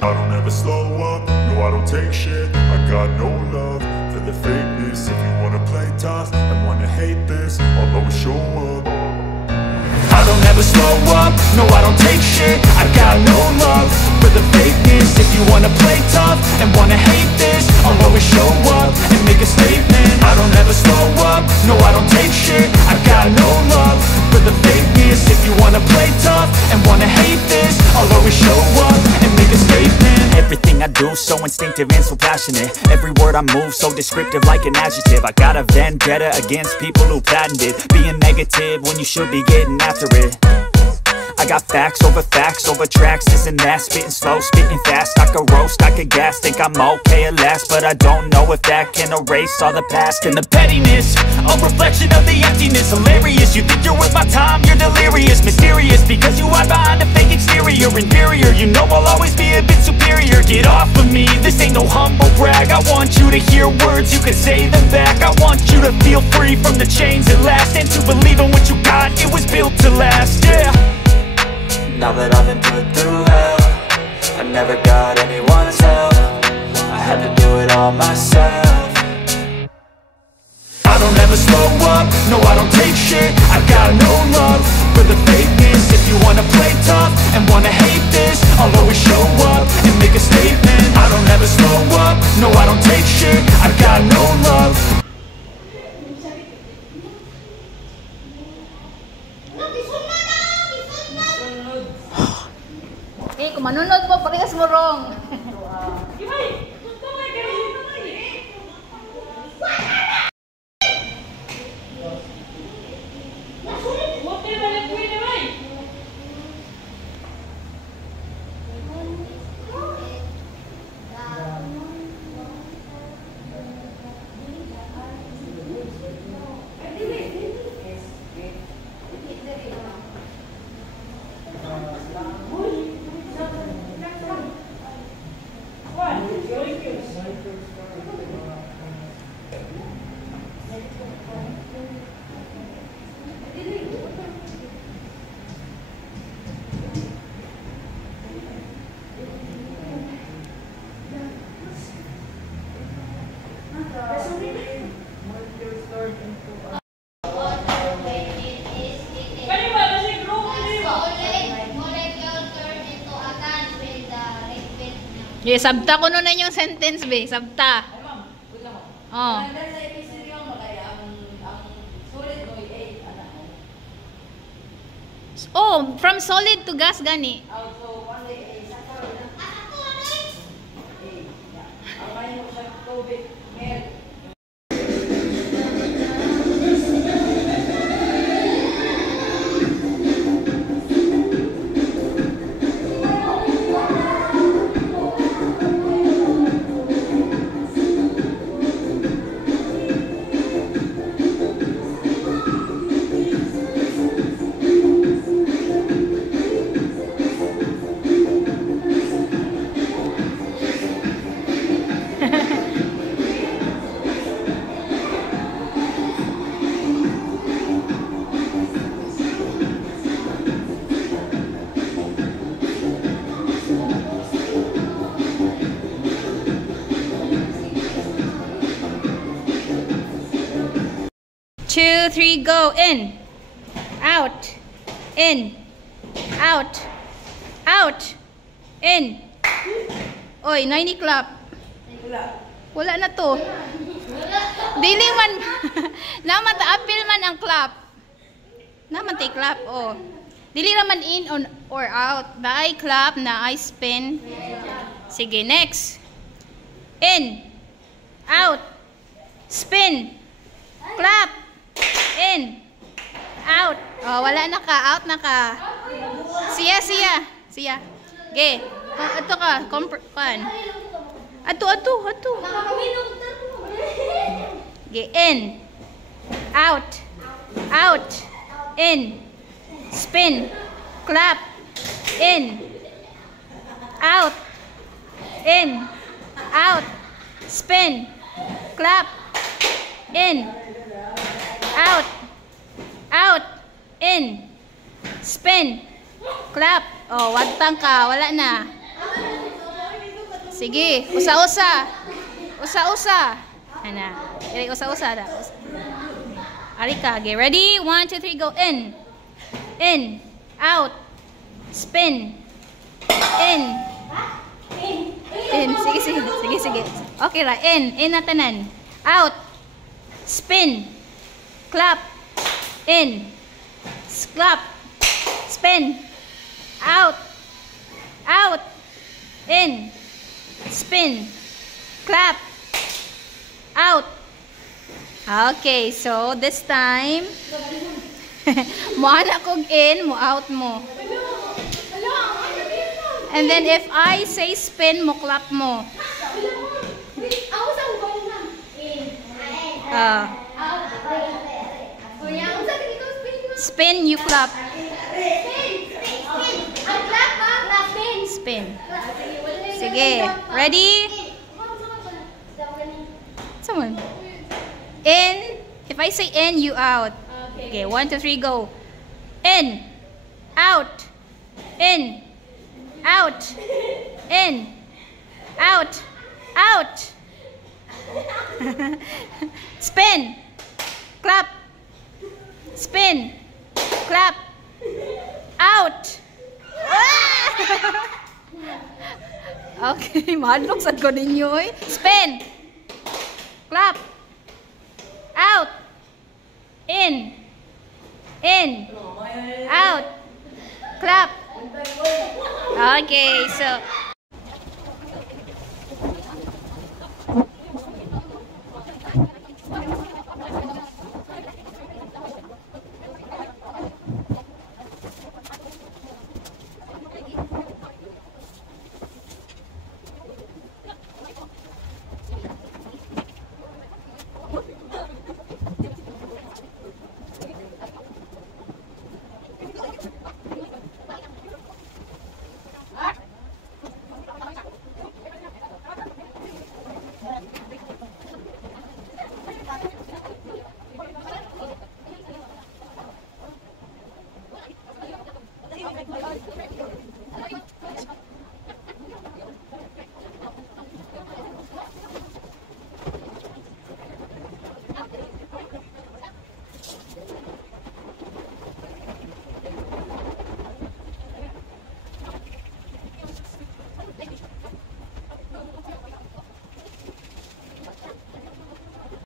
I don't ever slow up, no I don't take shit. I got no love for the fakeness. If you wanna play tough and wanna hate this, I'll always show up. I don't ever slow up, no I don't take shit. I got no love for the fakeness. If you wanna play tough and wanna hate this, I'll always show up and make a statement. I don't ever slow up, no I don't take shit. I got no love for the fakeness. If you wanna play tough and wanna hate this, I'll always show up and make a statement. Everything I do so instinctive and so passionate. Every word I move so descriptive like an adjective. I got a vendetta against people who patented being negative when you should be getting after it. I got facts over tracks, this and that. Spitting slow, spitting fast. I could roast, I could gas. Think I'm okay at last, but I don't know if that can erase all the past. And the pettiness, a reflection of the emptiness. Hilarious, you think you're worth my time, you're delirious. Mysterious, because you hide behind a fake exterior. Inferior, you know I'll always be a bit superior. Get off of me, this ain't no humble brag. I want you to hear words, you can say them back. I want you to feel free from the chains at last, and to believe in what you got, it was built to last, yeah. Now that I've been put through hell, I never got anyone's help. I had to do it all myself. I don't ever slow up, no I don't take shit. I got no love for the fakeness. If you wanna play tough and wanna hate this, I'll always show up and make a statement. I don't ever slow up, no I don't take shit. I got no love. Eh, kung manunod mo, parehas mo wrong. Yeah, sabta ko nun na yung sentence, be. Sabta. Oh. Oh, from solid to gas gani. Two, three, go. In, out, in, out, out, in. Oy, naini clap. Wala na to. Dili man. Naman ta apil man ang clap. Naman tay clap. Oh. Dili raman in on or out. Na ay clap, na ay spin. Sige, next. In, out, spin, clap. In, out. Oh, wala na ka. Out na ka. Siya. Ge. Ato ka. Kan. Ato. Ge. In, out, out, in, spin, clap, in, out, in, out, spin, clap, in, out, out, in, spin, clap. Oh, wagtang ka, wala na. Sige, usa-usa. Usa-usa. Ana. Dili usa-usa da. Ari ka. Okay, ready? 1, 2, 3, go. In. In. Out. Spin. In. In. Sige, sige. Sige, sige. Okay ra. In na tanan. Out. Spin. Clap. In. Clap. Spin. Out. Out. In. Spin. Clap. Out. Okay, so this time mo ana kog in, mo out mo. And then if I say spin, mo clap mo. Spin, you clap. Spin. Sige, ready? Someone. In. If I say in, you out. Okay, 1, 2, 3, go. In. Out. In. Out. In. Out. Out. Spin. Clap. Spin. Clap. Out. Okay, madlok sad ko ninyo eh. Spin. Clap. Out. In. In. Out. Clap. Okay, so